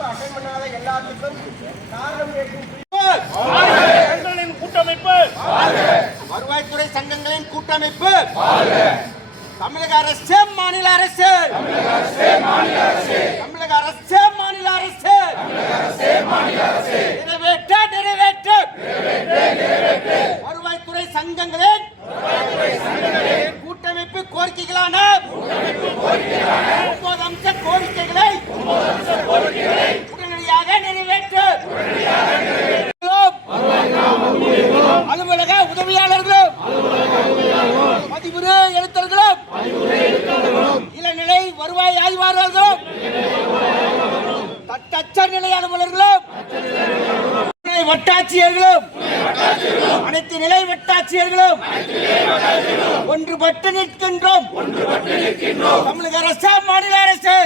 வாய்ப்பு அட்டன் பண்ணாத எல்லாத்துக்கும் கூட்டமைப்பு. வருவாய்த்துறை சங்கங்களின் கூட்டமைப்பு. தமிழக அரசு மாநில அரசு. தமிழக அரசு நிறைவேற்ற அலுவலக உதவியாளர்களும் பதிவுறு எழுத்தர்களும் இளநிலை வருவாய் ஆய்வாளர்களும் தட்டச்சர் நிலை அலுவலர்களும் துணை வட்டாட்சியர்களும் அனைத்து நிலை வட்டாட்சியர்களும் ஒன்றுபட்டு நிற்கின்றோம். தமிழக அரசு மாநில அரசு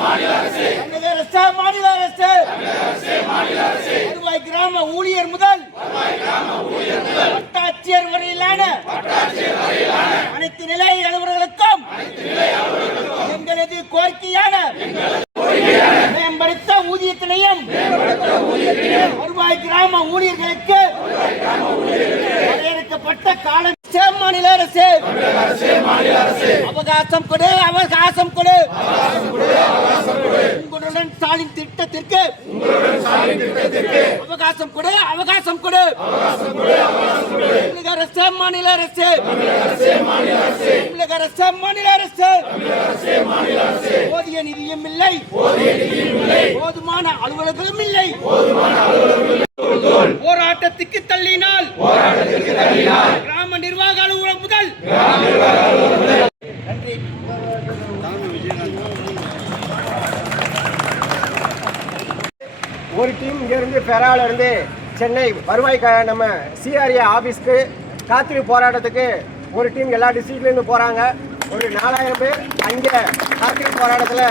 தமிழக அரசு மாநில அரசு வருவாய் கிராம ஊழியர் முதல் வட்டாட்சியர் வரையிலான அனைத்து நிலை அலுவலர்களுக்கும் எங்களது கோரிக்கையான மேம்படுத்த ஊதியத்தினையும் வருவாய் கிராம ஊழியர்களுக்கு வரையறுக்கப்பட்ட காலம் மாநில அரசு. அவகாசம் கொடு அவகாசம் கொடு. உங்களுடன் ஸ்டாலின் திட்டத்திற்கு அவகாசம் கொடு அவகாசம் கொடு. தமிழக அரசு மாநில அரசு. தமிழக அரசு மாநில அரசு. போதிய நிதியும் இல்லை. போதுமான அலுவலர்களும் இல்லை. போராட்டத்துக்கு ஒரு டீம் இங்கேருந்து பெறால இருந்து சென்னை வருவாய் க நம்ம சிஆர்ஏ ஆஃபீஸ்க்கு காத்திரி போராட்டத்துக்கு ஒரு டீம் எல்லா டிஸ்ட்ரிக்ட்லேருந்து போகிறாங்க ஒரு நாலாயிரம் பேர் அங்கே காத்திரி போராட்டத்தில்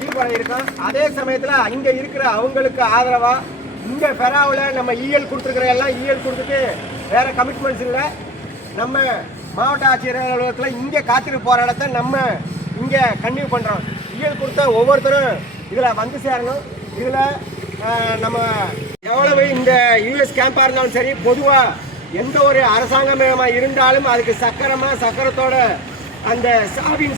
ஈடுபட இருக்கோம். அதே சமயத்தில் இங்கே இருக்கிற அவங்களுக்கு ஆதரவாக இங்கே ஃபெராவில் நம்ம இஎல் கொடுத்துருக்குற எல்லாம் இஎல் கொடுத்துட்டு வேறு கமிட்மெண்ட்ஸ் இல்லை. நம்ம மாவட்ட ஆட்சியர் அலுவலகத்தில் இங்கே காத்திரி போராட்டத்தை நம்ம இங்கே கண்டினியூ பண்ணுறோம் இயல் கொடுத்த ஒவ்வொருத்தரும் இதில் வந்து சேரணும். இதில் நம்ம எவ்வளவு இந்த யூஎஸ் கேம்பாக இருந்தாலும் சரி பொதுவாக எந்த ஒரு அரசாங்கமயமாக இருந்தாலும் அதுக்கு சக்கரமாக சக்கரத்தோட அந்த சாவின்